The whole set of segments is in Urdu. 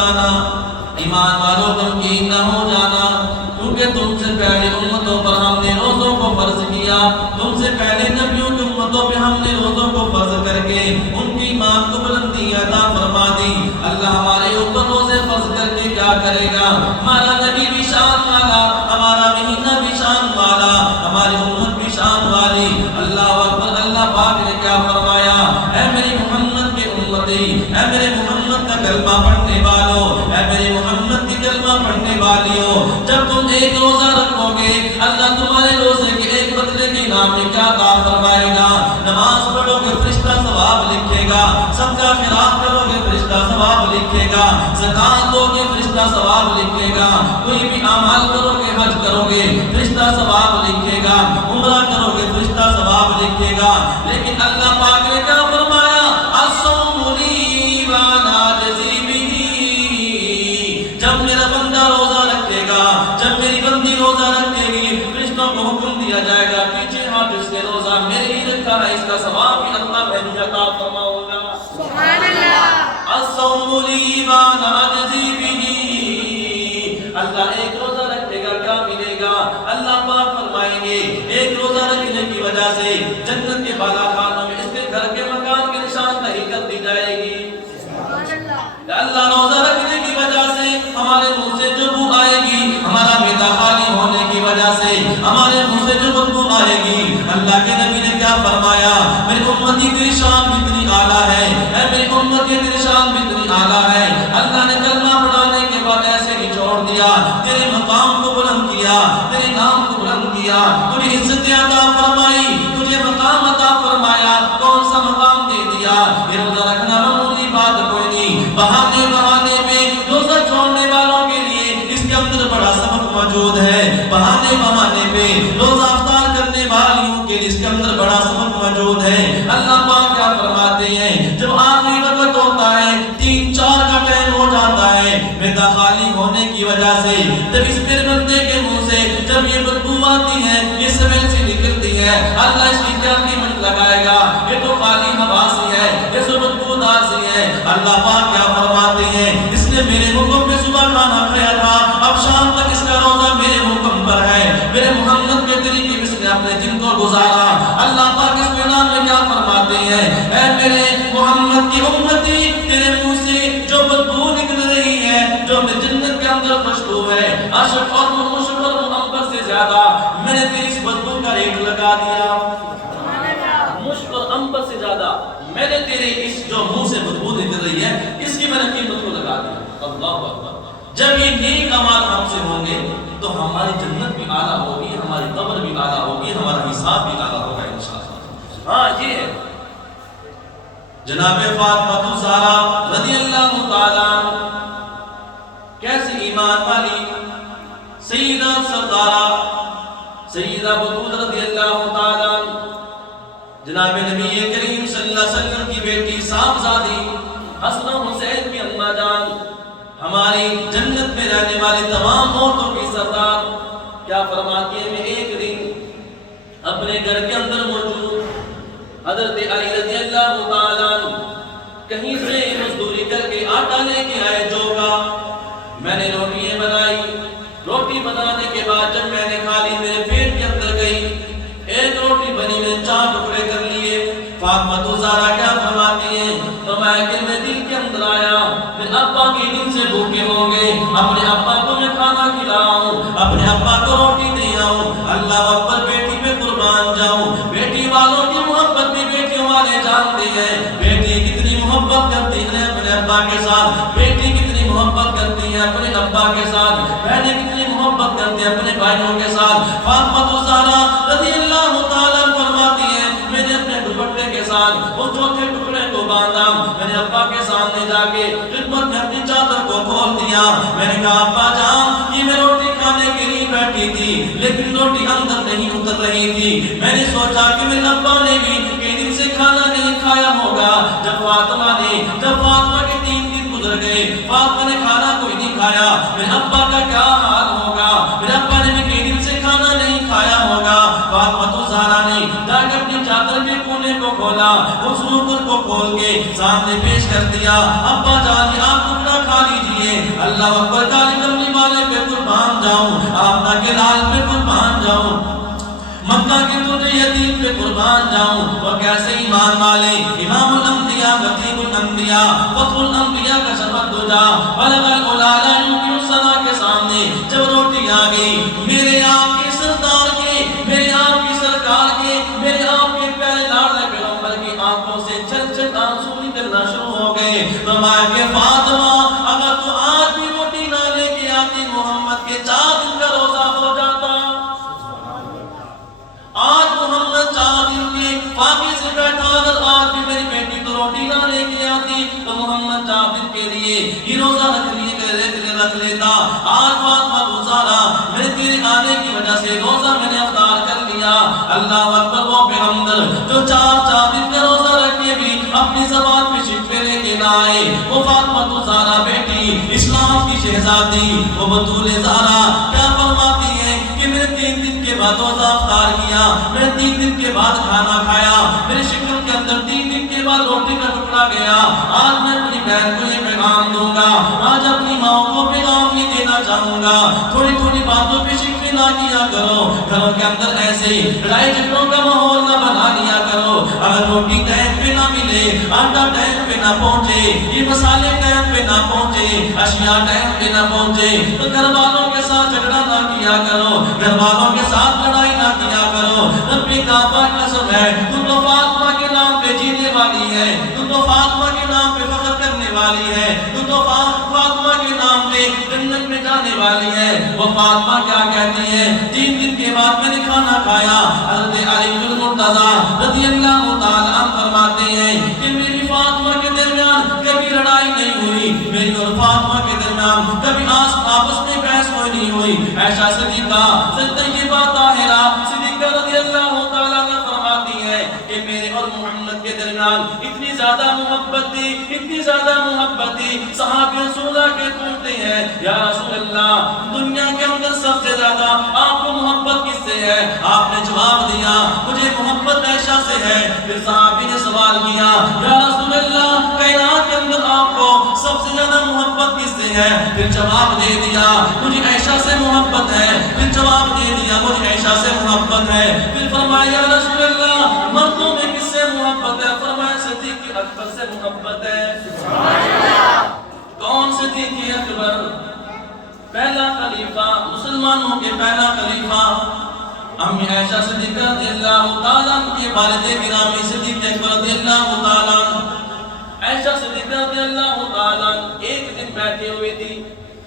جانا، ایمان والوں غمگین نہ ہو جانا، کیونکہ تم سے پہلے امتوں پر ہم نے روزوں کو فرض کیا، تم سے پہلے نبیوں کی امتوں پہ ہم نے روزوں کو فرض کر کے ان کی ایمان کو بلندی عطا فرما دی۔ اللہ ہمارے اوپر روزے فرض کر کے کیا کرے گا؟ ہمارا نبی بھی شان والا، ہمارا مہینہ بھی شان والا، ہماری امت بھی شان والی۔ اللہ اکبر۔ اللہ پاک نے کیا فرمایا؟ اے میری محمد کے امتی، اے میرے محمد کا کلمہ پڑھنے والوں، اے میرے محمد کی کلمہ پڑھنے والیوں، جب تم ایک روزہ رکھو گے اللہ تمہارے روزے کے ایک بدلے کے نام میں کیا عطا فرمائے گا؟ نماز پڑھو گے فرشتہ ثواب لکھے گا، صدقہ خیرات کرو گے فرشتہ ثواب لکھے گا، زکات دو گے فرشتہ ثواب لکھے گا، کوئی بھی اعمال کرو گے، حج کرو گے فرشتہ ثواب لکھے گا، عمرہ کرو گے فرشتہ ثواب لکھے گا۔ لیکن اللہ پاک نے کیا فرمایا؟ الصوم لی وانا اجزی بہ، جب میرا بندہ روزہ رکھے گا، جب میری بندی روزہ رکھے گی، فرشتوں کو حکم دیا جائے گا پیچھے ہاتھ اس نے روزہ میرے لیے رکھا ہے، اس کا ثواب بھی اللہ میں عطا فرماؤں گا۔ سبحان اللہ۔ الصوم لی وانا اجزی بہ، اللہ ایک روزہ رکھے گا کیا ملے گا؟ اللہ پاک فرمائیں گے ایک روزہ رکھنے کی وجہ سے جنت کے بالا خانوں میں اس کے گھر کے مکان کے نشاندہی کر دی جائے گی۔ اللہ روزہ رکھنے کی وجہ سے ہمارے منہ سے جو بو آئے گی، ہمارا معدہ خالی ہونے کی وجہ سے ہمارے منہ سے جو بدبو آئے گی، اللہ کے نبی نے کیا فرمایا؟ میری امتی تیری شان کتنی اعلیٰ ہے، اے میری امتی تیری شان کتنی اعلیٰ ہے۔ اللہ نے کلمہ پڑھانے کے بعد ایسے نہیں چھوڑ دیا، تیرے مقام کو بلند کیا، تیرے نام کو بلند کیا، تجھے عزت عطا فرمائی، تجھے مقام عطا فرمایا۔ کون سا مقام دے دیا؟ یہ روزہ رکھنا معمولی بات کوئی نہیں، بہانے بہانے پہ روزہ چھوڑنے والوں کے لیے اس کے اندر بڑا سبق موجود ہے، بہانے بہانے پہ روزہ افطار کرنے والیوں کے لیے اس کے اندر بڑا سبق موجود ہے۔ اللہ پاک کیا فرماتے ہیں؟ جب آخری وقت ہوتا ہے، 3-4 کا ٹائم ہو جاتا ہے، معدہ خالی ہونے کی وجہ سے جب اس میرے بندے کے منہ سے جب یہ بدبو آتی ہے، یہ سمیل سے نکلتی ہے، اللہ اس کی کیا قیمت لگائے گا؟ یہ تو خالی ہوا سی ہے، یہ تو بدبودار سی ہے۔ اللہ پاک کیا فرماتے ہیں؟ اس نے میرے حکم پہ صبح کھانا کھایا تھا، اب شام تک اس کا روزہ میرے حکم پر ہے، میرے محمد کے طریقے میں اس نے اپنے دن کو گزارا۔ اللہ پاک اس کے نام میں کیا فرماتے ہیں؟ اے میرے محمد کی امتی، تیرے منہ سے جو بدبو نکل رہی ہے، جو میں جنت کے اندر خوشبو ہے، عشق اور مشک اور محبت سے زیادہ میں نے تیری اس بدبو کا ریٹ لگا دیا، مشک اور عنبر سے زیادہ میں نے تیرے اس جو منہ سے بدبو نکل رہی ہے اس کی میں نے قیمت کو لگا دیا۔ اللہ اکبر۔ جب یہ نیک اعمال ہم سے ہوں گے تو ہماری جنت بھی اعلیٰ ہوگی، ہماری قبر بھی اعلیٰ ہوگی، ہمارا حساب بھی اعلیٰ ہوگا انشاءاللہ۔ ہاں یہ ہے جناب فاطمہ الزہرا رضی اللہ تعالیٰ کیسی ایمان والی سیدہ سردارہ سیدہ بطول رضی اللہ تعالیٰ، جناب نبی کریم صلی اللہ علیہ وسلم کی بیٹی صاحبزادی حسن و حسین کی اماں جان، ہماری جنت میں رہنے والی تمام عورتوں کی سردار، کیا فرماتی ہے؟ میں ایک دن اپنے گھر کے اندر موجود حضرت علی رضی اللہ تعالیٰ کہیں سے مزدوری کر کے آٹا لے کے آئے جو کا، میں نے روٹیاں بنائی، روٹی بنانے کے بعد جب میں نے کھا لی میرے پیٹ کے اندر گئی، ایک روٹی بنی میں 4 ٹکڑے کر لیے۔ فاطمہ الزہرا کیا فرماتی ہیں؟ فرمایا کہ میں دل کے اندر آیا، میں ابا کے دن سے بھوکے ہوں گے، اپنے ابا کو میں کھانا کھلاؤں، اپنے ابا کو روٹی دے آؤں۔ اللہ اکبر، بیٹی پہ قربان جاؤں۔ بیٹی والوں کی محبت بھی بیٹیوں والے جانتے ہیں، بیٹی کتنی محبت کرتی ہے اپنے ابا کے ساتھ، بیٹی کتنی محبت کرتی ہے اپنے ابا کے ساتھ، بہنیں کتنی محبت کرتی ہیں اپنے بھائیوں کے ساتھ۔ فاطمہ الزہرا رضی اللہ تعالیٰ فرماتی ہیں میں نے اپنے دوپٹے کے ساتھ اس چوتھے ٹکڑے کو باندھا، میں نے ابا کے سامنے جا کے خدمت میں اپنی چادر کو کھول دیا، میں نے کہا ابا جان یہ میں روٹی کھانے کے لیے بیٹھی تھی لیکن روٹی اندر نہیں اتر رہی تھی، میں نے سوچا کہ میرے ابا نے بھی کئی دن سے کھانا نہیں کھایا ہوگا۔ جب فاطمہ کے 3 دن گزر گئے، فاطمہ نے کھانا کوئی نہیں کھایا، میرے ابا کا کیا حال ہوگا، میرے ابا نے بھی کئی دن سے کھانا نہیں کھایا ہوگا۔ فاطمہ الزہرا نے جا کے اپنی چادر کے کونے کو کھولا، اس نوکر کو کھول کے سامنے پیش کر دیا، ابا جان آپ ٹکڑا کھا لیجیے۔ دیے اللہ اکبر کالی کملی والے پہ قربان جاؤں آمنہ کے لال پہ قربان جاؤں مکہ کی تر یتیم پہ قربان جاؤں اور کیسے ایمان والے امام الانبیاء خطیب الانبیاء فخر الانبیاء کا شفق دجا بلغ العلا یمکن الصدا کے سامنے جب روٹی آ گئی میرے آپ کے سردار کے میرے آپ کی سرکار کے میرے آپ کے پیارے لاڈلے پیغمبر کی آنکھوں سے چھل چھل آنسو نکلنا شروع ہو گئے فرمایا کہ فاطمہ اگر تو آج بھی روٹی نہ لے کے آتی محمد کے 4 دن کا روزہ ہو جاتا آج محمد 4 دن کے فاقے سے بیٹھا اگر آج بھی میری بیٹی تو روٹی نہ لے کے آتی تو محمد 4 دن کے لیے یہ روزہ رکھ لیتا آج فاطمہ تو زہرا میرے تیرے آنے کی وجہ سے روزہ میں نے افطار کر لیا اللہ اکبر وہ پیغمبر جو 4 دن کا روزہ رکھ کے بھی اپنی زبان پہ شکوے لے کے نہ آئے وہ فاطمہ تو زہرا بیٹی اسلام کی شہزادی وہ بطول زہرا کیا فرماتی ہے کہ میں نے 3 دن کے بعد روزہ افطار کیا میں نے 3 دن کے بعد کھانا کھایا میرے شکم کے اندر 3 دن کے بعد روٹی کا ٹکڑا گیا آج میں اپنی بہن کو یہ پیغام دوں گا آج اپنی ماں کو پیغام یہ دینا چاہوں گا تھوڑی تھوڑی باتوں پہ شکوے نہ کیا کرو گھروں کے اندر ایسے لڑائی جھگڑوں کا ماحول نہ بنا لیا کرو اگر روٹی ٹائم پہ نہ ملے آٹا ٹائم پہ نہ پہنچے یہ مسالے ٹائم پہ نہ پہنچے اشیاء ٹائم پہ نہ پہنچے تو گھر والوں کے ساتھ جھگڑا نہ کیا کرو گھر والوں کے ساتھ لڑائی نہ کیا کرو رب کعبہ کی قسم ہے تو فاطمہ کے نام پہ جینے والی ہے تو فاطمہ کے نام پہ فخر کرنے والی ہے تو فاطمہ کے نام پہ جنت میں جانے والی ہے وہ فاطمہ کیا کہتی ہے 3 دن کے بعد میں نے کھانا کھایا حضرت علی بن مرتضیٰ رضی اللہ تعالیٰ عنہ فرماتے ہیں کہ میری فاطمہ کے درمیان کبھی لڑائی نہیں ہوئی میری اور فاطمہ کے درمیان کبھی آپس میں بحث نہیں ہوئی عائشہ صدیقہ طیبہ طاہرہ صدیقہ رضی اللہ تعالیٰ عنہ فرماتی ہے کہ میرے اور محمد کے درمیان اتنی زیادہ محبت تھی صحابی رسول اللہ کے پوچھتے ہیں یا رسول اللہ دنیا کے اندر سب سے زیادہ آپ کو محبت کس سے ہے آپ نے جواب دیا مجھے محبت عائشہ سے ہے پھر صحابی نے سوال کیا یا رسول اللہ کائنات کے اندر آپ کو سب سے زیادہ محبت کس سے ہے پھر جواب دے دیا مجھے عائشہ سے محبت ہے پھر جواب دے دیا مجھے عائشہ سے محبت ہے پھر فرمایا یا رسول اللہ مردوں میں کس سے محبت ہے فرمایا صدیق اکبر سے محبت ہے سبحان اللہ کون صدیق اکبر پہلا خلیفہ مسلمانوں کے پہلا خلیفہ امی عائشہ صدیقہ رضی اللہ تعالیٰ کے والد گرامی صدیق اکبر رضی اللہ تعالیٰ عائشہ صدیقہ رضی اللہ تعالیٰ ایک دن بیٹھے ہوئے تھی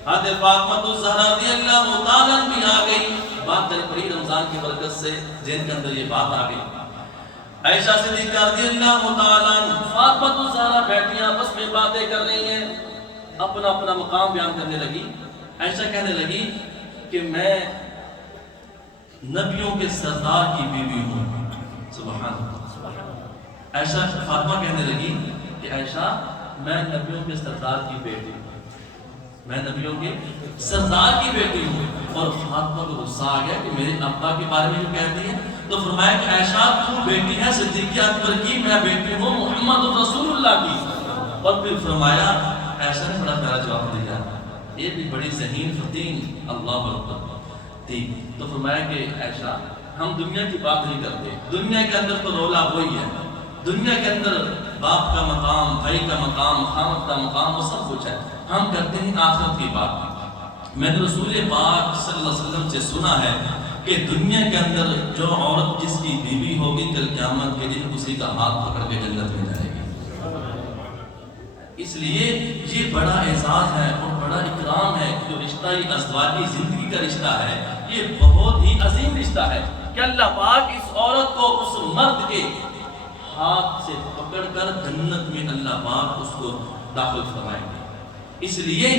حضرت فاطمہ الزہرا رضی اللہ تعالیٰ بھی آ گئی بات چل پڑی رمضان کی برکت سے ذہن کے اندر یہ بات آ گئی عائشہ صدیقہ رضی اللہ تعالیٰ فاطمہ الزہرا بیٹھی آپس میں باتیں کر رہی ہیں اپنا اپنا مقام بیان کرنے لگی عائشہ کہنے لگی کہ میں نبیوں کے سردار کی بیوی ہوں سبحان اللہ عائشہ فاطمہ کہنے لگی کہ عائشہ میں نبیوں کے سردار کی بیٹی ہوں میں نبیوں کے سردار کی بیٹی ہوں اور فاطمہ کو غصہ آ گیا کہ میرے ابا کے بارے میں جو کہتی ہے تو فرمایا کہ عائشہ تو بیٹی ہے صدیق اکبر کی میں بیٹی ہوں محمد رسول اللہ کی اور پھر فرمایا عائشہ نے بڑا پیارا جواب دیا یہ بھی بڑی ذہین فتین اللہ اکبر تھی تو فرمایا کہ عائشہ ہم دنیا کی بات نہیں کرتے دنیا کے اندر تو رولا وہی ہے دنیا کے اندر باپ کا مقام بھائی کا مقام خامد کا مقام وہ سب کچھ ہے ہم کرتے ہیں آخرت کی بات میں نے رسول پاک صلی اللہ علیہ وسلم سے سنا ہے کہ دنیا کے اندر جو عورت جس کی بیوی ہوگی کل قیامت کے دن اسی کا ہاتھ پکڑ کے جنت میں جائے گی اس لیے یہ بڑا اعزاز ہے اور بڑا اکرام ہے جو رشتہ یہ ازدواجی زندگی کا رشتہ ہے یہ بہت ہی عظیم رشتہ ہے کہ اللہ پاک اس عورت کو اس مرد کے ہاتھ سے پکڑ کر جنت میں اللہ پاک اس کو داخل فرمائیں گے اس لیے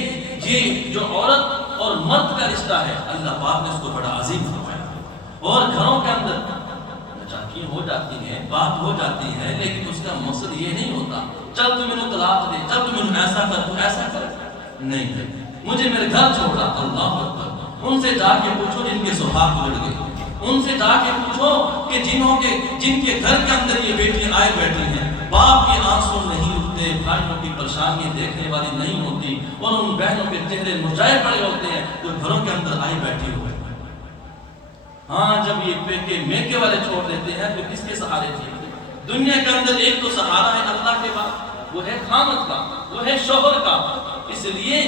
یہ جو عورت اور مرد کا رشتہ ہے اللہ پاک نے اس کو بڑا عظیم فرمایا اور گھروں کے اندر مچاکیاں ہو جاتی ہیں بات ہو جاتی ہے لیکن اس کا مقصد یہ نہیں ہوتا چل تو میں نے طلاق دے چل تو میں نے ایسا کر تو ایسا کر نہیں مجھے میرے گھر چھوڑا اللہ اکبر ان سے جا کے پوچھو جن کے سہاگ اڑ گئے ان سے جا کے پوچھو کہ جن کے گھر کے اندر یہ بیٹیاں آئے بیٹھی ہیں باپ کے آنسو نہیں رکتے ہوتے، بھائیوں کی پریشانی دیکھنے والی نہیں ہوتی، اور ان بہنوں کے چہرے مرجھائے پڑے ہوتے ہیں جو گھروں کے اندر آئی بیٹھی ہوئے۔ ہاں جب یہ پیکے میکے والے چھوڑ دیتے ہیں تو کس کے سہارے جیتے؟ دنیا کے اندر ایک تو سہارا ہے اللہ کے بعد، وہ ہے خامد کا، وہ ہے شوہر کا۔ اس لیے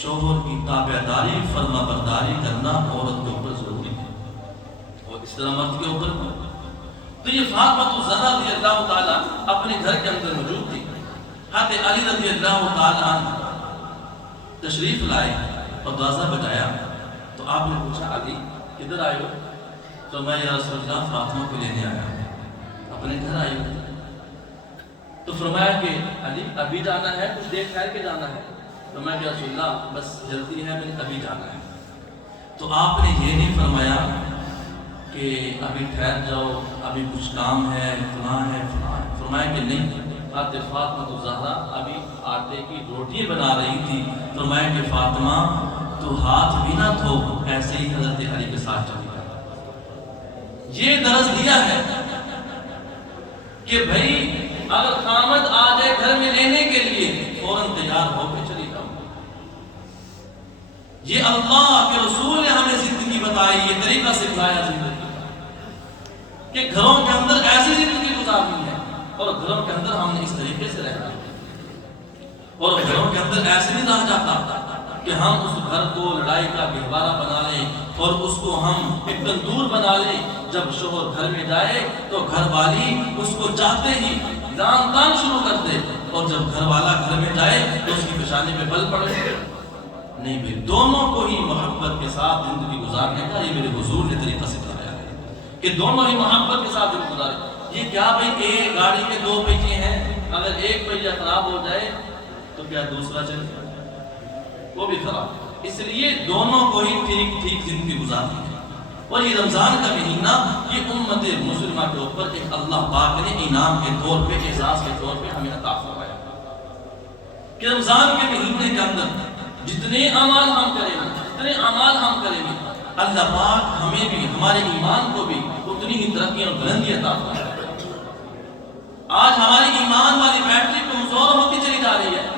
شوہر کی تابعداری، فرما برداری کرنا عورت کے اوپر ضروری ہے، اور اس طرح مرد کے اوپر بھی۔ تو یہ فاطمہ الزہرا رضی اللہ تعالیٰ اپنے گھر کے اندر موجود تھی۔ حضرت علی رضی اللہ تعالیٰ تشریف لائے اور دروازہ بجایا تو آپ نے پوچھا علی کدھر آئے ہو؟ تو میں یا رسول اللہ فاطمہ کو لینے آیا ہوں، اپنے گھر آئے ہو۔ تو فرمایا کہ علی ابھی جانا ہے، کچھ دیر ٹھہر کے جانا ہے؟ تو میں یا رسول اللہ بس جلدی ہے، میں نے ابھی جانا ہے۔ تو آپ نے یہ نہیں فرمایا کہ ابھی ٹھہر جاؤ، ابھی کچھ کام ہے، فلاں ہے فلاں ہے۔ فرمایا کہ نہیں، حضرت فاطمہ الزہرا ابھی آٹے کی روٹی بنا رہی تھی۔ فرمایا کہ فاطمہ تو ہاتھ بھی نہ دھو، ایسے ہی حضرت علی کے ساتھ چلی جائے۔ یہ درس دیا ہے کہ بھائی اگر خامد آ جائے گھر میں لینے کے لیے فوراً تیار ہو کے چلی جاؤ۔ یہ اللہ کے رسول نے ہمیں زندگی بتائی، یہ طریقہ سکھلایا زندگی کہ گھروں کے اندر ایسی زندگی گزارنی ہے، اور گھروں کے اندر ہم نے اس طریقے سے رہنا ہے، اور گھروں کے اندر ایسے نہیں رہ جاتا کہ ہم اس گھر کو لڑائی کا گہوارہ بنا لیں اور اس کو ہم ایک تندور بنا لیں۔ جب شوہر گھر میں جائے تو گھر والی اس کو چاہتے ہی دان تان شروع کر دے، اور جب گھر والا گھر میں جائے تو اس کی پیشانی پہ بل پڑے۔ نہیں بھائی، دونوں کو ہی محبت کے ساتھ زندگی گزارنے کا یہ میرے حضور نے طریقہ سکھایا ہے کہ دونوں ہی محبت کے ساتھ زندگی گزارے۔ یہ کیا بھائی، ایک گاڑی کے دو پہیے ہیں، اگر ایک پہیہ خراب ہو جائے تو کیا دوسرا چلے؟ وہ بھی خراب۔ اس لیے دونوں کو ہی ٹھیک ٹھیک زندگی گزارنی ہے۔ اور یہ رمضان کا مہینہ یہ امت مسلمہ کے اوپر ایک اللہ پاک نے انعام کے طور پہ، اعزاز کے طور پہ ہمیں عطا فرمایا کہ رمضان کے مہینے کے اندر جتنے اعمال ہم کریں گے، جتنے اعمال ہم کریں گے، اللہ پاک ہمیں بھی، ہمارے ایمان کو بھی اتنی ہی ترقی اور بلندی عطا فرمائے۔ آج ہماری ایمان والی بیٹری کمزور ہوتی چلی جا رہی ہے۔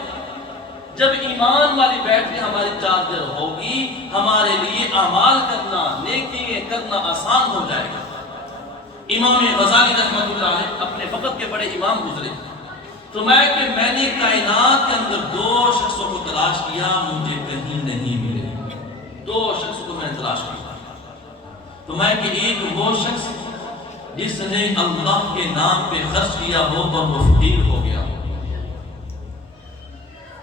جب ایمان والی بیٹری ہماری چارجر ہوگی، ہمارے لیے اعمال کرنا، نیکیاں کرنا آسان ہو جائے گا۔ امام غزالی رحمۃ اللہ علیہ اپنے وقت کے بڑے امام گزرے، فرمایا کہ میں نے کائنات کے اندر دو شخصوں کو تلاش کیا، مجھے کہیں نہیں ملے۔ دو شخصوں کو میں نے تلاش کیا، فرمایا کہ ایک وہ شخص جس نے اللہ کے نام پہ خرچ کیا ہو اور وہ فقیر ہو گیا،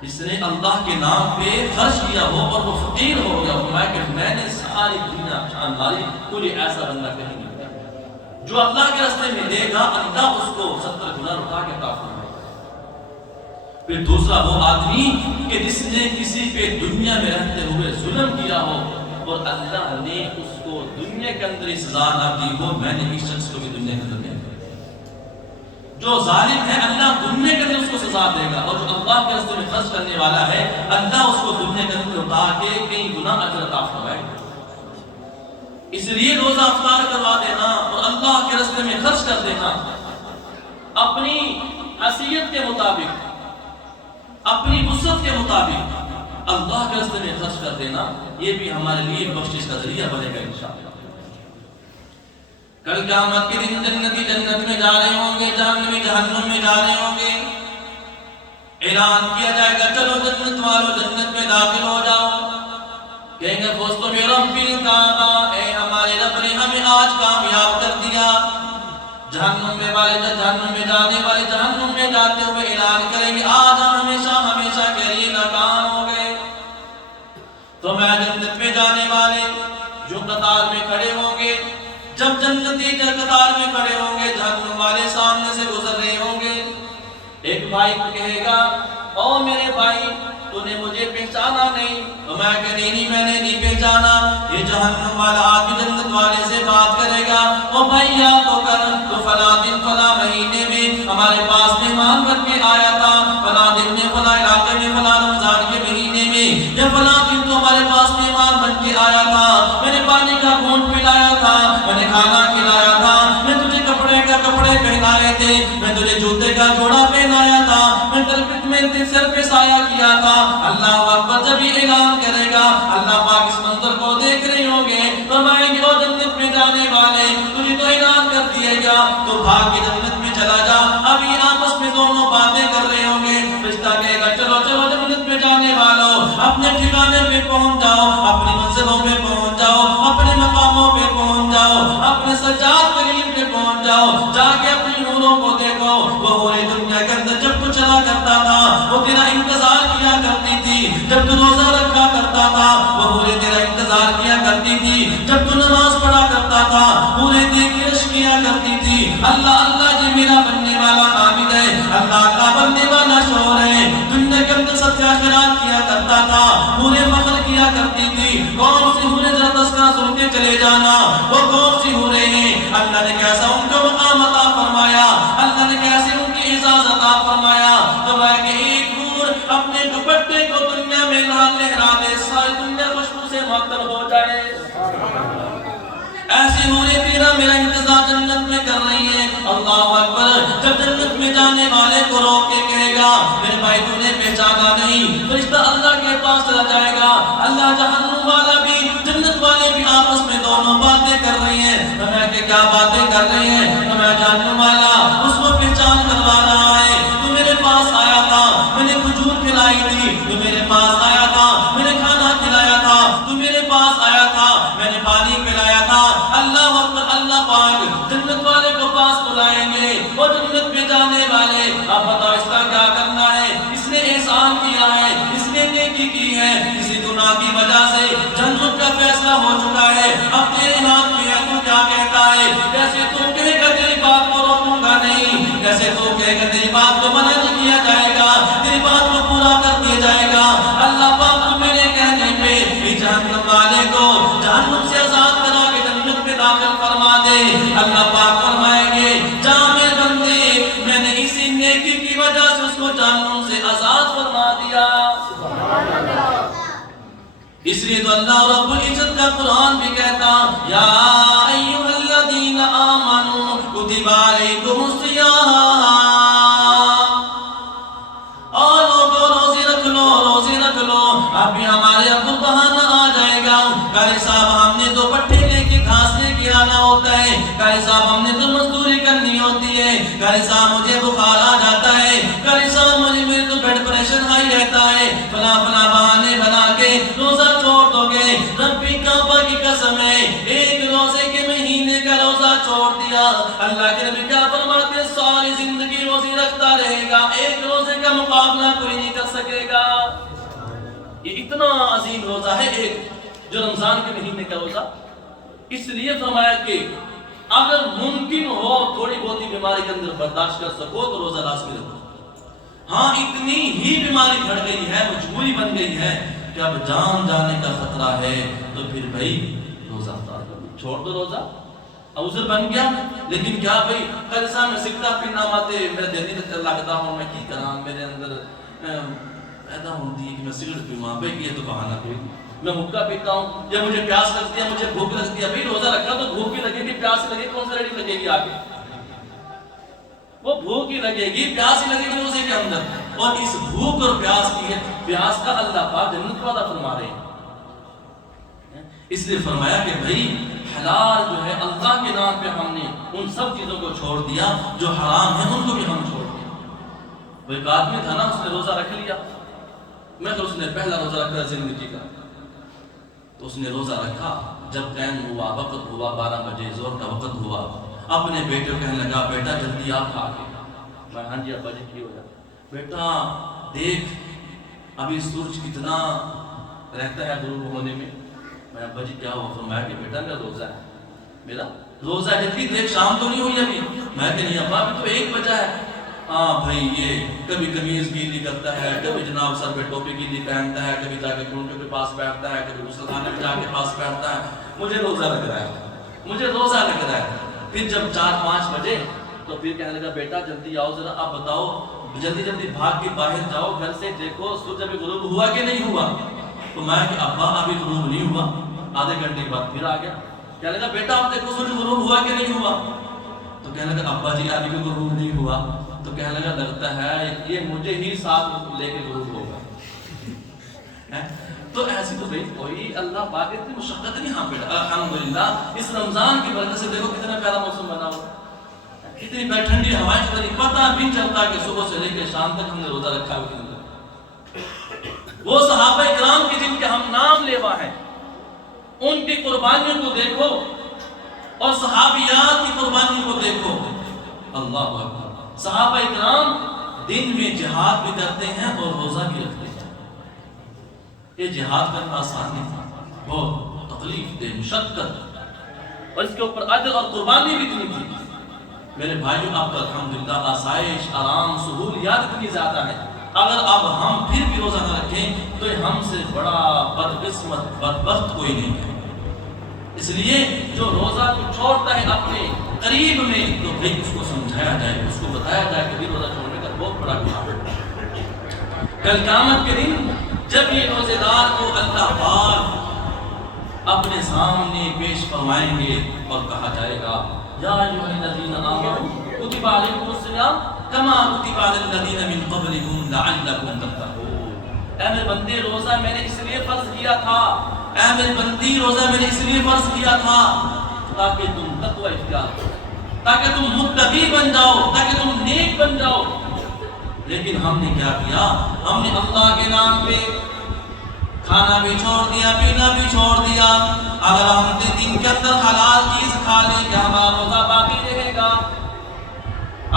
جس نے اللہ کے نام پہ خرچ کیا ہو اور وہ فقیر ہو گیا۔ فرمایا کہ میں نے ساری دنیا چھان ماری، کوئی ایسا بندہ کہیں نہیں جو اللہ کے راستے میں دے گا، اللہ اس کو 70 گنا اٹھا کے عطا فرمائے۔ پھر دوسرا وہ آدمی کہ جس نے کسی پہ دنیا میں رہتے ہوئے ظلم کیا ہو اور اللہ نے اس کو دنیا کے اندر سزا نہ دی ہو، میں نے اس شخص کو بھی دنیا کے اندر دیا۔ جو ظالم ہے اللہ دنیا کے اندر اس کو سزا دے گا، اور جو اللہ کے راستے میں خرچ کرنے والا ہے اللہ اس کو دنیا کے اندر اٹھا کے کئی گنا اجر عطا فرمائے گا۔ اس لیے روزہ افطار کروا دینا اور اللہ کے راستے میں خرچ کر دینا، اپنی حیثیت کے مطابق، اپنی وسعت کے مطابق اللہ کے راستے میں خرچ کر دینا، یہ بھی ہمارے لیے بخشش کا ذریعہ بنے گا انشاءاللہ۔ کل قیامت کے دن جنتی جنت میں جا رہے ہوں گے، جہنمی جہنم میں جا رہے ہوں گے، اعلان کیا جائے گا چلو جنت والو جنت میں داخل ہو جاؤ۔ کہیں گے فوزتو برب الکعبہ، اے ہمارے رب نے ہمیں آج کامیاب کر دیا۔ جہنم میں والے جہنم میں جانے والے جہنم میں جاتے ہوئے اعلان کریں گے آج ہم ہمیشہ ہمیشہ کے لیے ناکام ہو گئے۔ تو میں جنت میں جانے والے جو قطار میں کھڑے ہوں گے، جب جنتی قطار میں کھڑے ہوں گے، جہنم والے سامنے سے گزر رہے ہوں گے، ایک بھائی کہے گا او میرے بھائی تو نے مجھے پہچانا نہیں؟ تو میں کہ نہیں میں نے نہیں پہچانا۔ یہ جہنم والا آدمی جنت والے سے بات کرے گا او بھائی یاد تو کر، تو فلاں دن فلاں مہینے میں ہمارے پاس مہمان بن کے آیا تھا، فلاں دن میں فلاں علاقے میں فلاں رمضان کے مہینے میں، یا فلاں دن تو ہمارے پاس مہمان بن کے آیا تھا، میں نے پانی کا گھونٹ پلایا تھا، میں نے کھانا کھلایا تھا، میں تجھے کپڑے پہنائے تھے، میں تجھے جوتے کا جوڑا پہنایا تھا، میں سر پہ سایہ کیا تھا. اللہ اکبر جب یہ اعلان کرے گا اللہ پاک اس منظر کو دیکھ رہے ہوں گے فرمائیں گے او جنت میں جانے والے تجھے تو اعلان کر دیا گیا تو بھاگ کے جنت میں چلا جا. اب یہ آپس میں دونوں باتیں کر رہے ہوں گے. فرشتہ کہے گا چلو چلو جنت میں جانے والوں اپنے ٹھکانے پہ پہنچ جاؤ اپنی منزلوں پہ پہنچ جاؤ اپنے مقاموں پہ پہنچ جاؤ اپنے سجاد کریم پہ پہنچ جاؤ. جا کے اپنی حوروں کو دیکھو وہ حوریں دنیا کے اندر جب تو چلا کرتا تھا وہ تیرا انتظار کیا کرتی تھی. جب تو روزہ رکھا کرتا تھا وہ حوریں تیرا انتظار کیا کرتی تھی. جب تو نماز پڑھا کرتا تھا حوریں دیکھ کے عشق کیا کرتی تھی. اللہ اللہ یہ میرا بننے والا عابد ہے اللہ کا بننے والا شوہر ہے. دنیا کے اندر صدقہ خیرات کیا کرتا تھا حوریں فخر کیا کرتی تھی. کون سی حوریں ذرا تذکرہ سن کے چلے جانا وہ کون سی حوریں ہیں. اللہ نے کیسا ان کو مقام عطا فرمایا اللہ نے کیسے ان کی اعزاز عطا فرمایا. تو میں کہ ایک حور اپنے دوپٹے کو دنیا میں لہرا دے ساری دنیا خوشبو سے معطر ہو جائے. ایسی حوریں تیرا میرا انتظار جنت میں کر رہی ہیں. اللہ اکبر جب جنت میں جانے والے کو روک کے کہے گا میرے بھائی تو نے پہچانا نہیں فرشتہ اللہ کے پاس چلا جائے گا. اللہ جہنم والا بھی جنت والے بھی آپس میں دونوں باتیں کر رہی ہیں. میں کہ کیا باتیں کر رہی ہیں. میں جہنم والا اس کو پہچان کروا رہا ہے تو میرے پاس آیا تھا میں نے کھجور کھلائی تھی تو میرے پاس آیا تھا میں نے کھانا کھلایا تھا تو میرے پاس آیا تھا میں نے پانی پلایا تھا. اللہ اکبر اللہ پاک جنت والے کو پاس بلائیں گے وہ جنت میں جانے والے اب بتاؤ اس کا کیا کرنا ہے. اس نے احسان کیا ہے اس نے نیکی کی ہے کسی گناہ کی وجہ سے جنت کا فیصلہ ہو چکا ہے. اب تیرے ہاتھ میں ہے تو کیا کہتا ہے. جیسے تو کہے گا تیری بات کو روکوں گا نہیں جیسے تو کہے گا تیری بات کو منع نہیں کیا جائے گا تیری بات کو پورا کر دیا جائے گا. اللہ پاک میرے کہنے پہ جہنم والے کو جہنم سے آزاد کرا کے جنت میں داخل فرما دے. اللہ پاک فرمائیں گے جا میرے بندے میں نے اسی نیکی کی وجہ سے اس کو جہنم سے آزاد فرما دیا. اس لیے تو اللہ رب العزت کا قرآن بھی کہتا یا ایھا الذین آمنوا کتب علیکم الصیام اور لوگوں روزے رکھ لو. ابھی ہمارے اب بہانہ آ جائے گا قاری صاحب ہم نے تو پٹھے لے کے گھاس لے کے آنا ہوتا ہے قاری صاحب ہم نے تو مزدوری کرنی ہوتی ہے قاری صاحب مجھے بخار آ جاتا ہے قاری صاحب مجھے میرے تو بلڈ پریشر ہائی رہتا ہے فلاں فلاں بہانے بنا کے روزہ چھوڑ دو گے. ربی کعبہ کی قسم ہے ایک روزے کے مہینے کا روزہ چھوڑ دیا اللہ کے نبی کیا فرماتے ساری زندگی روزے رکھتا رہے گا ایک روزے کا مقابلہ کوئی نہیں کر سکے گا. یہ اتنا عظیم روزہ ہے ایک جو رمضان کے مہینے کا روزہ. اس لیے فرمایا کہ اگر ممکن ہو تھوڑی بہت بیماری کے اندر برداشت کر سکو تو روزہ لازمی رکھو. ہاں اتنی ہی بیماری بڑھ گئی ہے مجبوری بن گئی ہے کہ اب جان جانے کا خطرہ ہے تو پھر بھائی روزہ افطار کر دو چھوڑ دو روزہ. عذر بن گیا لیکن کیا بھائی کل سا میں سکتا پھرنا ماتے میرا دہلی تک لگتا ہوں میں کی کراں میرے اندر پیدا ہوتی ہے کہ میں سگریٹ پیواں بھائی یہ تو بہانہ کوئی میں حقہ پیتا ہوں یا مجھے پیاس لگتی ہے مجھے بھوک لگتی ہے. بھائی روزہ رکھا تو بھوک ہی لگے گی پیاس لگے گی کون سا ریڈی لگے گی آگے وہ بھوک ہی لگے گی پیاس ہی لگے گی روزے کے اندر. اور اس بھوک اور پیاس کی ہے پیاس کا اللہ پاک جنت وعدہ فرما رہے ہیں. اس لیے فرمایا کہ بھائی حلال جو ہے اللہ کے نام پہ ہم نے ان سب چیزوں کو چھوڑ دیا جو حرام ہیں ان کو بھی ہم چھوڑ دیا. وہ ایک آدمی تھا نا اس نے روزہ رکھ لیا میں تو اس نے پہلا روزہ رکھا زندگی کا تو اس نے روزہ رکھا جب ٹائم ہوا وقت ہوا 12 بجے زور کا وقت ہوا اپنے بیٹے کو کہنے لگا بیٹا جلدی آپ کھا کے. میں ہاں جی ابا جی کی ہو جائے بیٹا دیکھ ابھی سورج کتنا رہتا ہے غروب ہونے میں. میں ابا جی کیا ہوا فرمایا کہ بیٹا میرا روزہ ہے میرا روزہ ہے جلدی دیکھ شام تو نہیں ہوئی ابھی. میں کہ نہیں ابا ابھی تو 1 بجا ہے. ہاں بھائی یہ کبھی قمیض گیلی کرتا ہے کبھی جناب سر پہ ٹوپی گیلی پہنتا ہے کبھی جا کے کنٹے کے پاس بیٹھتا ہے کبھی غسل خانے میں جا کے پاس بیٹھتا ہے. مجھے روزہ لگ رہا ہے مجھے روزہ لگ رہا ہے. پھر جب 4-5 بجے تو پھر کہنے لگا بیٹا جلدی آؤ ذرا آپ بتاؤ جلدی جلدی بھاگ کے باہر جاؤ گھر سے دیکھو سورج ابھی غروب ہوا کہ نہیں ہوا. تو میں کہ ابا ابھی غروب نہیں ہوا. آدھے گھنٹے کے بعد پھر آ گیا کہنے لگا بیٹا آپ دیکھو سورج غروب ہوا کہ نہیں ہوا. تو کہنے لگا ابا جی ابھی بھی غروب نہیں ہوا. تو تو کہنے لگا لگتا ہے یہ مجھے ہی ساتھ لے کے غروب ہوگا. تو ایسی تو بھائی کوئی اللہ پاک اتنی مشقت نہیں. ہاں بیٹا الحمدللہ اس رمضان کی برکت سے دیکھو کتنا پیارا موسم بنا ہوا, کتنی ٹھنڈی ہوائیں چل رہی, پتہ بھی چلتا کہ صبح سے لے کے شام تک ہم نے روزہ رکھا ہے. وہ صحابہ کرام کی جن کے ہم نام لیوا ہیں ان کی قربانیوں کو دیکھو اور صحابیات کی قربانیوں کو دیکھو. اللہ اکبر. صحابہ کرام دن میں جہاد بھی کرتے ہیں اور روزہ بھی رکھتے ہیں. یہ جہاد کرنا آسان نہیں تھا, بہت تکلیف دہ مشقت, اور اس کے اوپر اجر اور قربانی بھی اتنی تھی. میرے بھائیوں اب الحمدللہ آسائش آرام سہولیات اتنی زیادہ ہیں. اگر اب ہم پھر بھی روزہ نہ رکھیں تو ہم سے بڑا بدقسمت بدبخت کوئی نہیں ہے. اس لیے جو روزہ کو چھوڑتا ہے اپنے قریب میں تو بھائی اس کو سمجھایا جائے, اس کو بتایا جائے کہ روزہ چھوڑنے کا بہت بڑا گناہ ہے. کل قیامت کے دن جب یہ روزے دار کو اللہ پاک اپنے سامنے پیش فرمائیں گے اور کہا جائے گا یا ایھا الذین آمنوا کتب علیکم الصیام کما کتب علی الذین من قبلکم لعلکم تتقون. اے میرے بندے روزہ میں نے اس لیے فرض کیا تھا, اے میرے بندی روزہ میں نے اس لیے فرض کیا تھا تاکہ تم تقوی اختیار کرو, تاکہ تم متقی بن جاؤ, تاکہ تم نیک بن جاؤ. لیکن ہم نے کیا کیا, ہم نے اللہ کے نام پہ کھانا بھی چھوڑ دیا, پینا بھی چھوڑ دیا. اگر ہم دن کے اندر حلال چیز کھا لیں کیا ہمارا روزہ باقی رہے گا؟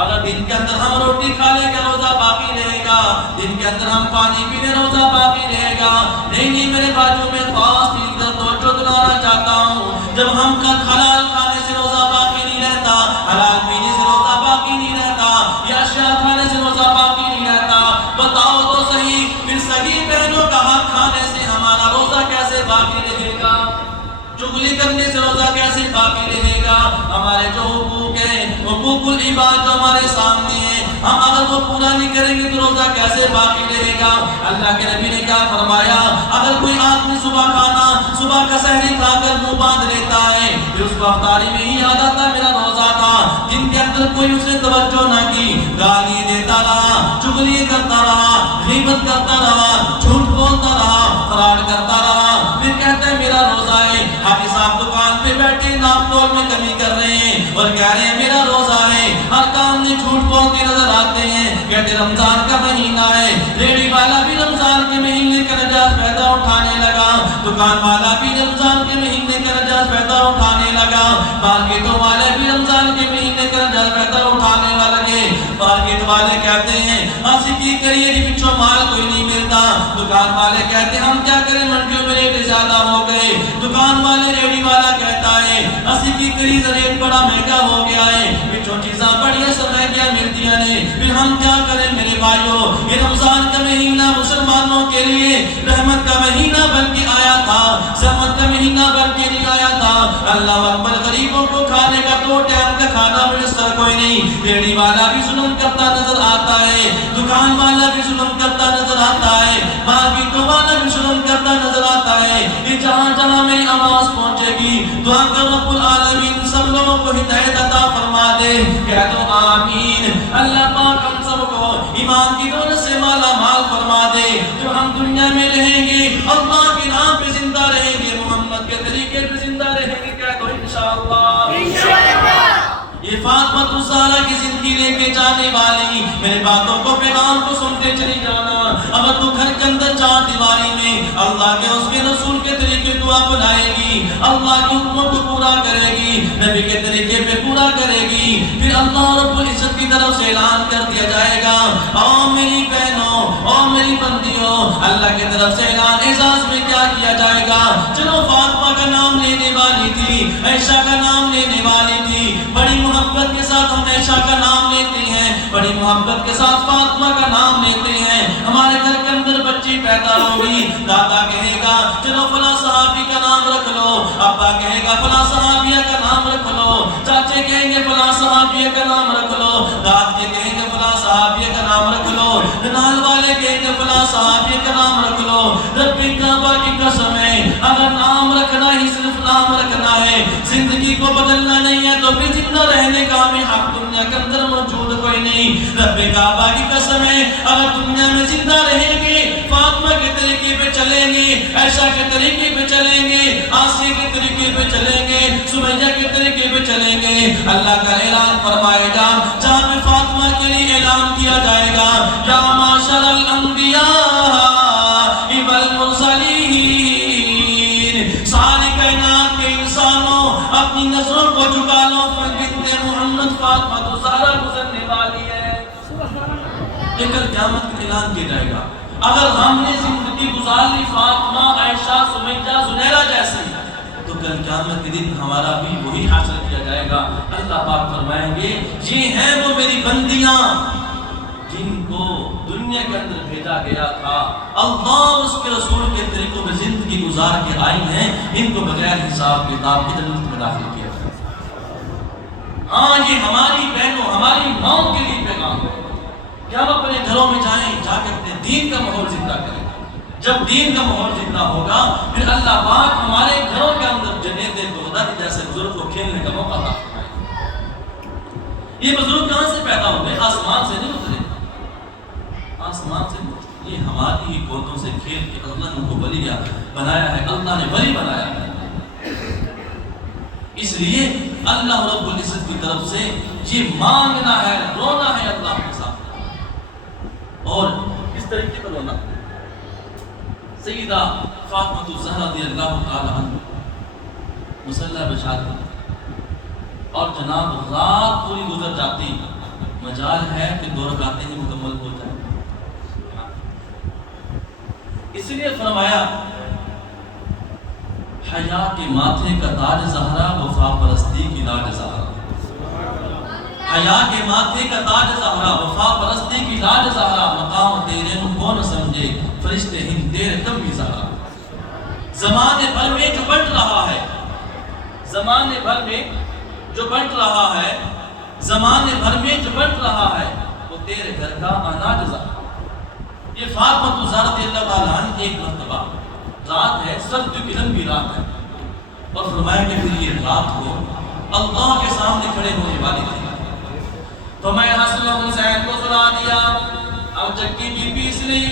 اگر دن کے اندر ہم روٹی کھا لیں کیا روزہ باقی رہے گا؟ دن کے اندر ہم پانی پینے روزہ باقی رہے گا؟ نہیں میرے بھائیوں میں خاص چیز کا توجہ دلانا چاہتا ہوں. جب ہم کا حلال کھانے سے روزہ باقی نہیں رہتا, حلال پینے سے روزہ باقی نہیں رہتا, یا اشیاء کھانے سے روزہ باقی نہیں رہتا, بتاؤ تو صحیح پھر صحیح بہنوں کا حق کھانے سے ہمارا روزہ کیسے باقی رہے گا؟ چغلی کرنے سے روزہ کیسے باقی رہے گا؟ ہمارے جو حقوق ہیں, حقوق العباد جو ہمارے سامنے ہیں, ہم اگر وہ پورا نہیں کریں گے تو روزہ کیسے باقی رہے گا؟ اللہ کے نبی نے کیا فرمایا, اگر کوئی آدمی صبح کا سحری کھا کر منہ باندھ لیتا ہے پھر اس کو افطاری میں ہی یاد آتا میرا روزہ تھا, جن کے اندر کوئی اسے توجہ نہ کی, گالی دیتا رہا, چغلی کرتا رہا, غیبت کرتا رہا, جھوٹ بولتا رہا, فراڈ کرتا رہا, پھر کہتا ہے میرا روزہ ہے. حاجی صاحب دکان پہ بیٹھے ناپ تول میں کمی کر رہے ہیں اور کہہ رہے ہیں میرا روزہ ہے, ہر کام میں جھوٹ بولتے نظر آتے ہیں, کہتے رمضان کا مہینہ ہے. ریڑھی والا بھی رمضان کے مہینے کا نجات فائدہ اٹھانے لگا, دکان والا بھی رمضان کے مہینے کا نجات فائدہ اٹھانے لگا, مارکیٹوں والے بھی رمضان کے مہینے کا نجات فائدہ اٹھانے لگے. مارکیٹ والے کہتے ہیں اسی کی کریے کہ پچھو مال کوئی نہیں ملتا, دکان والے کہتے ہیں ہم کیا کریں منڈیوں میں ریٹ زیادہ ہو گئے, دکان والے ریڑھی والا کہتا ہے اسی کی کریز ریٹ بڑا مہنگا ہو گیا ہے, پچھو چیزاں بڑی سمہنگیاں ملتی ہیں, پھر ہم کیا کریں میرے بھائیوں؟ یہ رمضان کا مہینہ مسلمانوں کے لیے رحمت کا مہینہ بن کے آیا تھا, رحمت کا مہینہ بن کے نہیں آیا تھا. اللہ اکبر, غریبوں کو کھانے کا 2 ٹائم کا کھانا میسر کوئی نہیں, ریڑھی والا بھی ظلم کرتا نظر آتا ہے, دکان والا بھی ظلم کرتا نظر آتا ہے, مارکیٹوں والا بھی ظلم کرتا نظر آتا ہے. یہ جہاں جہاں میری آواز پہنچے گی دعا کر رب العالمین سب لوگوں کو ہدایت عطا فرما دے. کہہ دو آمین. اللہ پاک ہم سب کو ایمان کی دولت سے مالا مال فرما دے. جو ہم دنیا میں رہیں گے اللہ کے نام پہ زندہ رہیں گے, محمد کے طریقے پہ زندہ رہیں گے. کہہ دو انشاءاللہ. یہ فاطمہ الزہرا کی زندگی لے کے جانے والی میرے باتوں کو پیغام کو سنتے چلی جانا. اگر تو گھر کے اندر 4 دیواری میں اللہ کے اس کے رسول کے طریقے کو اپنائے گی, اللہ کے حکموں کو پورا کرے گی, نبی کے طریقے پہ پورا کرے گی, پھر اللہ رب العزت کی طرف سے اعلان کر دیا جائے گا او میری بہنوں, او میری بندیوں, اللہ کی طرف سے اعلان اعزاز میں کیا کیا جائے گا؟ چلو فاطمہ کا نام لینے والی تھی, عائشہ کا نام لینے والی تھی, بڑی محبت کے ساتھ ہم عائشہ کا نام لیتے ہیں, بڑی محبت کے ساتھ فاطمہ کا نام لیتے ہیں. ہمارے گھر کے اندر بچی پیدا ہوگی, دادا کہے گا چلو فلاں صحابی کا نام رکھ لو, ابا کہے گا فلاں صحابیہ کا نام رکھ لو, چاچے کہیں گے فلاں صحابیہ کا نام رکھ لو, داد کے کہیں گے فلاں صحابیہ کا نام رکھ لو, ننال والے کہیں گے فلاں صحابیہ کا نام رکھ لو. رب کعبہ کی قسم ہے اگر نام رکھنا ہی صرف نام رکھنا ہے, زندگی کو بدلنا نہیں ہے, تو پھر زندہ رہنے کا ہمیں حق دنیا کے اندر موجود کوئی کوئی نہیں. رب کعبہ کی قسم ہے اگر دنیا میں زندہ رہیں گے فاطمہ کے طریقے پہ چلیں گے, عائشہ کے طریقے پہ چلیں گے, آسیہ کے طریقے پہ چلیں گے, سمیہ کے طریقے پہ چلیں گے. اللہ کا اعلان فرمائے گا جہاں پہ فاطمہ کے لیے اعلان کیا جائے گا یا معاشر الانبیاء والمرسلین, ساری کائنات کے انسانوں اپنی نظروں کو جھکا لو, بنت محمد فاطمہ تو زہرا گزرنے والی ہے. یہ کل قیامت کا اعلان کیا جائے گا. اگر ہم نے زندگی گزار لی فاطمہ, عائشہ, سمیہ, زنیرہ جیسی, تو کل قیامت کے دن ہمارا بھی وہی حاصل کیا جائے گا. اللہ پاک فرمائیں گے یہ ہیں وہ میری بندیاں جن کو دنیا کے اندر بھیجا گیا تھا, اللہ اس کے رسول کے طریقوں میں زندگی گزار کے آئی ہیں, ان کو بغیر حساب کتاب کی جنت میں داخل کیا. ہاں یہ ہماری بہنوں ہماری ماؤں کے لیے پیغام ہے کہ ہم اپنے گھروں میں جائیں, جا کے اپنے دین کا ماحول زندہ کریں. جب دین کا ماحول زندہ ہوگا پھر اللہ پاک ہمارے گھروں کے اندر جنت بغداد جیسے بزرگ کو کھیلنے کا موقع عطا فرمائے. یہ بزرگ کہاں سے پیدا ہوئے؟ آسمان سے نہیں اترے, آسمان سے نہیں, یہ ہماری ہی گودوں سے کھیل کے اللہ نے ان کو ولی بنایا ہے, اللہ نے ولی بنایا ہے. اس لیے اللہ رب العزت کی طرف سے یہ مانگنا ہے, رونا ہے اللہ کے ساتھ. اور اس طریقے پر رونا. سیدہ فاطمہ الزہرا رضی اللہ تعالی عنہ مصلی بچھاتی اور جناب رات پوری گزر جاتی, مجال ہے کہ 2 رکعتیں ہی مکمل ہو جائیں. اس لیے فرمایا حیا کے ماتھے کا تاج زہرا, وفا پرستی کی لاج زہرا. حیا کے ماتھے کا تاج زہرا, وفا پرستی کی لاج زہرا, مقام تیرے نو کون سمجھے فرشتے ہند تیرے تم بھی زہرا. زمانے بھر میں جو بٹ رہا ہے, زمانے بھر میں جو بٹ رہا ہے, زمانے بھر میں جو بٹ رہا ہے, وہ تیرے گھر کا اناج زہرا. یہ فاطمہ الزہرا رضی اللہ تعالیٰ عنہ ایک مرتبہ رات ہے, سردیوں کی لمبی رات ہے, اور فرمایا کہ پھر یہ رات کو اللہ کے سامنے کھڑے ہونے والی تھی. تو میں حسن حسین کو سنا دیا, اب چکی بھی پیس لی.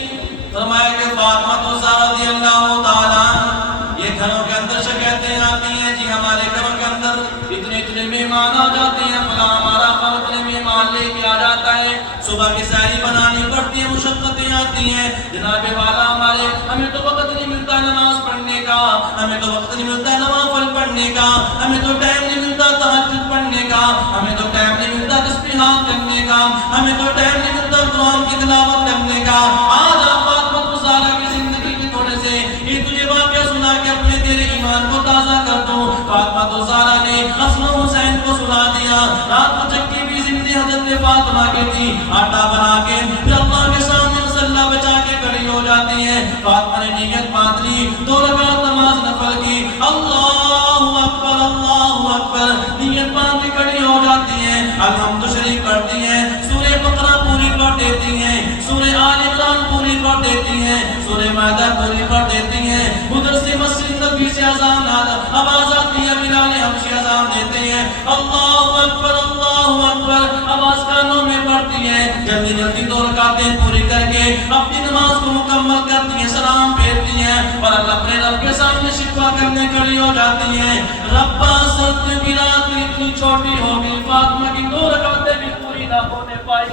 فرمایا کہ فاطمہ الزہرا رضی اللہ تعالیٰ عنہ یہ گھروں کے اندر شکایتیں آتی ہیں, جی ہمارے گھروں کے اندر اتنے مہمان آ جاتے ہیں, فلاں ہمارا خان اتنے مہمان لے کے آ جاتا ہے, صبح کی سحری بنانی پڑتی ہے, مشقتیں آتی ہیں, جناب والا ہمارے ہمیں تو وقت نہیں ملتا نماز پڑھنے کا, ہمیں تو وقت نہیں ملتا نوافل پڑھنے کا, ہمیں تو ٹائم نہیں ملتا تہجد پڑھنے کا, ہمیں تو ٹائم نہیں ملتا تسبیحات کرنے کا, ہمیں تو ٹائم نہیں ملتا قرآن کی تلاوت کرنے کا. آج آپ فاطمہ الزہرا کی زندگی کے تھوڑے سے یہ تجھے واقعہ سنا کے اپنے تیرے ایمان کو تازہ کر دوں. فاطمہ الزہرا نے حسن و حسین کو سنا دیا. رات کو چکی بھی زندگی حضرت فاطمہ کی تھی, آٹا بنا کے پھر اللہ کے سامنے مصلی بچا کے کھڑی ہو جاتی ہیں. فاطمہ نے نیت باندھ لی, 2 رکعت نماز نفل کی, اللہ اکبر اللہ اکبر نیت باندھ کے کھڑی ہو جاتی ہیں. الحمد شریف پڑھتی ہیں, سورہ بقرہ پوری پڑھ دیتی ہیں, سورہ آل عمران پوری پڑھ دیتی ہیں, سورہ مائدہ پوری پڑھ دیتی ہیں. ادھر سے مسجد نبی سے اذان آواز آتی ہے, بلال حبشی اذان دیتے ہیں, اللہ اکبر اللہ اکبر آواز کانوں میں پڑتی ہے. جلدی جلدی 2 رکعتیں پوری کر کے اپنی نماز کو مکمل کرتی ہیں, سلام پھیرتی ہیں اور اللہ اپنے رب کے سامنے شکوہ کرنے کھڑی ہو جاتی ہیں. ربا ستر کی رات اتنی چھوٹی ہو گئی, فاطمہ کی 2 رکعتیں بھی پوری نہ ہونے پائی.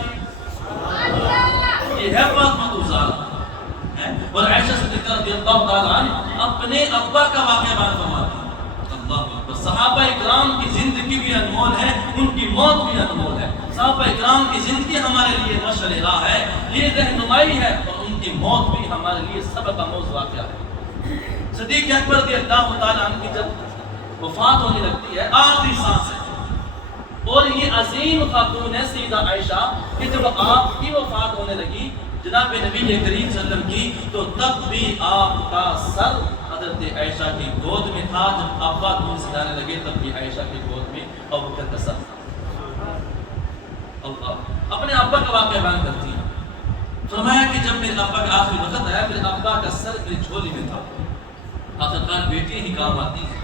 یہ ہے فاطمہ الزہرا. اور عائشہ صدیقہ رضی اللہ تعالیٰ عنہ اپنے ابا کا واقعہ بیان فرماتی ہیں. اللہ اکبر. صحابہ اکرام کی زندگی بھی انمول ہے, ان کی موت بھی انمول ہے. صحابہ اکرام کی زندگی ہمارے لیے مشعل راہ ہے, یہ رہنمائی ہے, اور ان کی موت بھی ہمارے لیے سبق آموز واقعہ ہے. صدیق اکبر رضی اللہ تعالیٰ عنہ کی جب وفات ہونے لگتی ہے, آخری سانس ہے, اور یہ عظیم خاتون ہے سیدہ عائشہ کہ جب آپ کی وفات ہونے لگی جناب نبی کریم صلی اللہ علیہ وسلم کی, تو تب بھی آپ کا سر حضرت عائشہ کی گود میں تھا. جب ابا دودھ سے جانے لگے تب بھی عائشہ کی گود میں ابو بکر کا سر تھا. اللہ اپنے ابا کا واقعہ بیان کرتی ہیں. فرمایا کہ جب میرے ابا کا آخری وقت آیا, میرے ابا کا سر میری جھولی میں تھا. آخرکار بیٹی ہی کام آتی ہیں,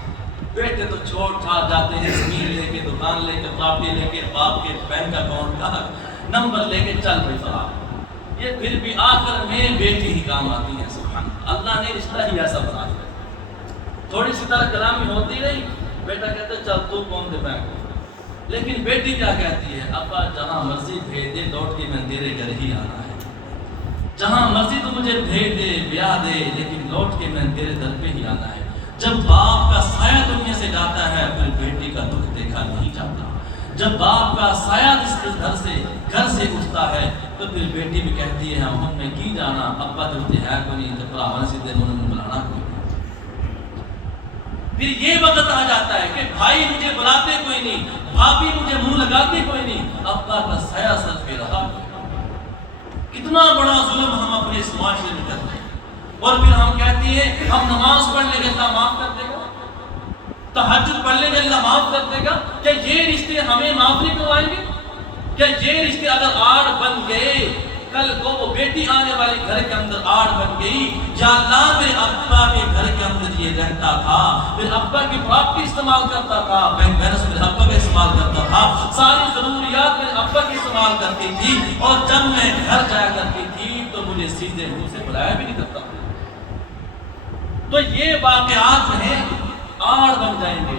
بیٹے تو چھوڑ چھاڑ جاتے ہیں, زمین لے کے, دکان لے کے, پراپرٹی لے کے, باپ کے بینک اکاؤنٹ کا نمبر لے کے چل پڑی فرار۔ یہ پھر بھی آخر میں بیٹی ہی کام آتی ہے، سبحان اللہ، اللہ نے رشتہ ہی ایسا بنا دیا۔ تھوڑی سی طرح کلامی ہوتی رہی، بیٹا کہتے چل تو کون دے میں، لیکن بیٹی کیا کہتی ہے، ابا جہاں مرضی بھیج دے لوٹ کے میں تیرے گھر ہی آنا ہے، جہاں مرضی تو مجھے بھیج دے بیاہ دے لیکن لوٹ کے میں تیرے در پہ ہی آنا ہے۔ جب باپ کا سایہ دنیا سے جاتا ہے پھر بیٹی کا دکھ دیکھا نہیں جاتا، جب باپ کا سایہ اس کے گھر سے اٹھتا ہے تو پھر بیٹی بھی کہتی ہے ہم میں کی جانا، ابا جو ہے کوئی نہیں تو پراون سے دے انہوں نے بلانا کوئی نہیں۔ پھر یہ وقت آ جاتا ہے کہ بھائی مجھے بلاتے کوئی نہیں، بھابھی مجھے منہ لگاتے کوئی نہیں، ابا کا سایہ سر پہ رہا۔ کتنا بڑا ظلم ہم اپنے اس معاشرے میں کرتے ہیں، اور پھر ہم کہتے ہیں ہم نماز پڑھ لیں گے اللہ معاف کر دے گا، تہجد پڑھ لیں گے اللہ معاف کر دے گا۔ کیا یہ رشتے ہمیں معاف نہیں کروائیں گے؟ کیا یہ رشتے اگر آڑ بن گئے، کل کو وہ بیٹی آنے والی گھر کے اندر آڑ بن گئی، یا اللہ میرے ابا کے گھر کے اندر یہ رہتا تھا، میرے ابا کی پراپرٹی استعمال کرتا تھا، بینک بیلنس میرے ابا کا استعمال کرتا تھا، ساری ضروریات میرے ابا کی استعمال کرتی تھی، اور جب میں گھر جایا کرتی تھی تو مجھے سیدھے منہ سے بلایا بھی نہیں کرتا۔ تو یہ واقعات ہیں آڑ بن جائیں گے۔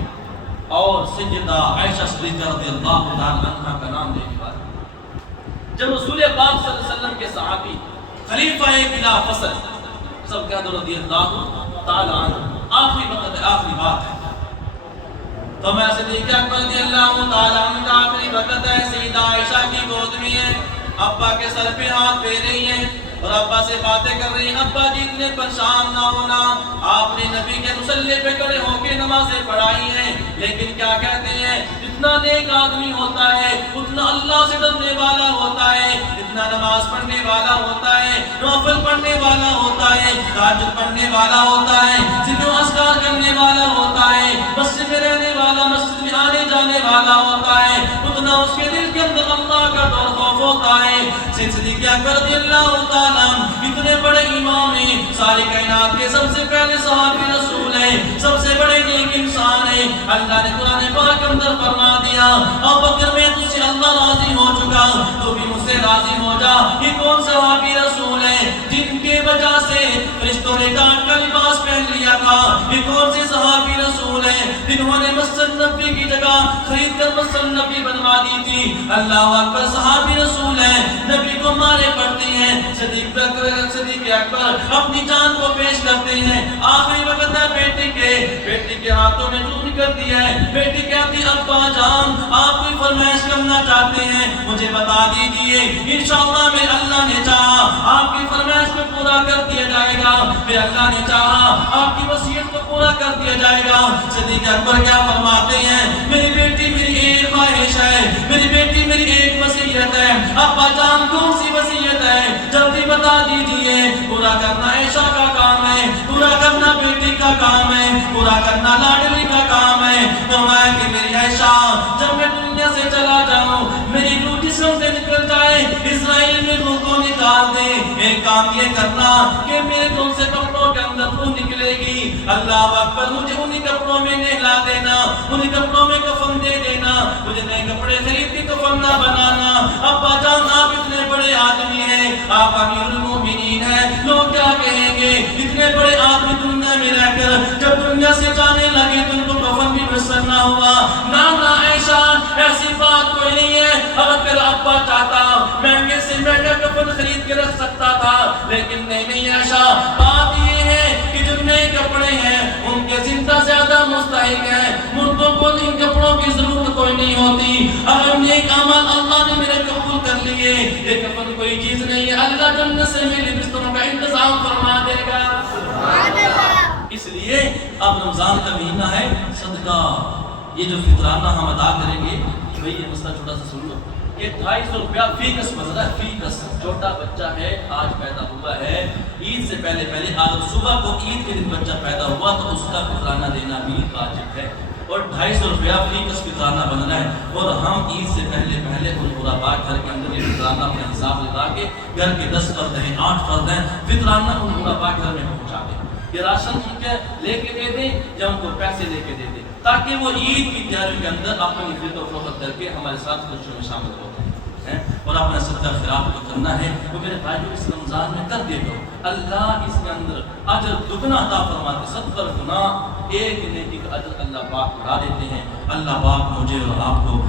اور سیدہ عائشہ صدیقہ رضی اللہ تعالی عنہ کا نام لینے والی، جب رسول پاک صلی اللہ علیہ وسلم کے صحابی خلیفہ بلا فصل سب کہہ دو رضی اللہ تعالی عنہ، آخری وقت ہے، آخری بات ہے، تو میں صدیقہ رضی اللہ تعالی عنہ کا آخری وقت ہے، سیدہ عائشہ کی گود میں ہے، ابا کے سر پہ ہاتھ پھیر رہی ہیں اور ابا سے باتیں کر رہی ہیں، ابا جی اتنے پریشان نہ ہونا، آپ نے نبی کے مصلی پہ کھڑے ہو کے نمازیں پڑھائی ہیں، لیکن کیا کہتے ہیں جتنا نیک آدمی ہوتا ہے اتنا اللہ سے ڈرنے والا ہوتا ہے، اتنا نماز پڑھنے والا ہوتا ہے، نوافل پڑھنے والا ہوتا ہے، تہجد پڑھنے والا ہوتا ہے، ذکر و اذکار کرنے والا ہوتا ہے، مسجد میں رہنے والا، مسجد میں آنے جانے والا ہوتا ہے، اتنا اس کے دل کے اندر اللہ کا ڈر خوف ہوتا ہے۔ صدیق اکبر رضی اللہ تعالیٰ اتنے بڑے امام ہیں، ساری کائنات کے سب سے پہلے صحابی رسول ہیں، سب سے بڑے نیک انسان ہیں، اللہ نے قرآن پاک کے اندر فرما دیا ابو بکر میں تجھ سے اللہ راضی ہو چکا، تو بھی مجھ سے راضی ہو جا۔ یہ کون صحابی رسول ہیں جن کے وجہ سے فرشتوں نے کاٹ کا لباس پہن لیا تھا؟ یہ کون سے صحابی رسول ہیں جنہوں نے مسجد نبی کی جگہ خرید کر مسجد نبی بنوا دی تھی؟ اللہ اکبر، صحابی رسول ہیں، نبی کو مارے پڑتے ہیں، صدیق اکبر اپنی جان کو پیش کرتے ہیں، آخری وقت ہے بیٹی کے ہاتھوں میں دودھ کر دیا ہے، بیٹی کہتی ابا جان آپ کوئی فرمائش کرنا چاہتے ہیں مجھے بتا دیجئے، انشاءاللہ میں اللہ نے چاہا آپ کی فرمائش کو پورا کر دیا جائے گا، پھر اللہ نے چاہا آپ کی وصیت کو پورا کر دیا جائے گا۔ صدیق اکبر کیا فرماتے ہیں، میری بیٹی میری ایک خواہش ہے، میری بیٹی میری ایک وصیت ہے، ابا جان کون سی وصیت ہے جلدی بتا دیجئے، پورا کرنا عائشہ کا کام ہے، پورا کرنا بیٹی کا کام ہے، پورا کرنا لاڈلی کا کام ہے۔ فرمایا کہ میری عائشہ جب میں دنیا سے چلا جاؤں میری روح جسم سے نکل جائے، اسرائیل میں روح کو نکال دے، ایک کام یہ کرنا کہ میرے کون سے کپڑوں کے اندر روح نکلے گی، اللہ اکبر مجھے انہی کپڑوں میں نہلا دینا، انہی کپڑوں میں کفن دے دینا، مجھے نئے کپڑے خرید کے کفن نہ بنانا۔ ابا جان آپ اتنے بڑے آدمی ہیں، آپ امیر المومنین ہیں، لوگ کیا کہیں گے؟ اتنے بڑے آدمی دنیا میں رہ کر جب دنیا سے جانے لگے تو ان کو کفن بھی میسر نہ ہوا۔ نانا عائشہ ایسی بات کوئی نہیں ہے، اگر میرا ابا چاہتا مہنگے سے مہنگا کفن خرید کے رکھ سکتا تھا، لیکن نہیں عائشہ، بات یہ ہے کہ جو نئے کپڑے ہیں ان کے زندہ زیادہ مستحق ہیں، مردوں کو ان کپڑوں کی ضرورت کوئی نہیں ہوتی۔ اگر نیک عمل اللہ نے میرے قبول کر لیے، یہ کفن کوئی چیز نہیں ہے، اللہ جنت سے میرے بستروں کا انتظام فرما دے گا۔ اس لیے اب رمضان کا مہینہ ہے، صدقہ یہ جو فطرانہ ہم ادا کریں گے، بھئی یہ مسئلہ چھوٹا سا سن لو، یہ 250 روپیہ فی کس مسئلہ ہے، فی کس چھوٹا بچہ ہے آج پیدا ہوا ہے، عید سے پہلے اگر صبح کو عید کے دن بچہ پیدا ہوا تو اس کا فطرانہ دینا بھی واجب ہے، اور 250 روپیہ فی کس فطرانہ بننا ہے، اور ہم عید سے پہلے ان غرباء گھر کے اندر یہ فطرانہ اپنے حساب لگا کے گھر کے 10 فرد ہیں 8 فرد ہیں، فطرانہ ان غرباء گھر میں پہنچا دیں، یہ راشن ان کے لے کے دے دیں یا ان کو پیسے لے کے دے دیں، تاکہ وہ عید کی تیاری کے اندر اپنی فکر و فروخت کر کے ہمارے ساتھ خوشیوں میں شامل ہو۔ ہیں اور اپنا صدقہ خیرات کو کرنا ہے، وہ میرے بھائیوں اس رمضان میں کر دے کرو۔ اللہ اس کے اندر اجر دگنا عطا فرماتے، 70 گنا ایک نیکی کا اجر اللہ پاک بڑھا دیتے ہیں۔ اللہ پاک مجھے اور آپ کو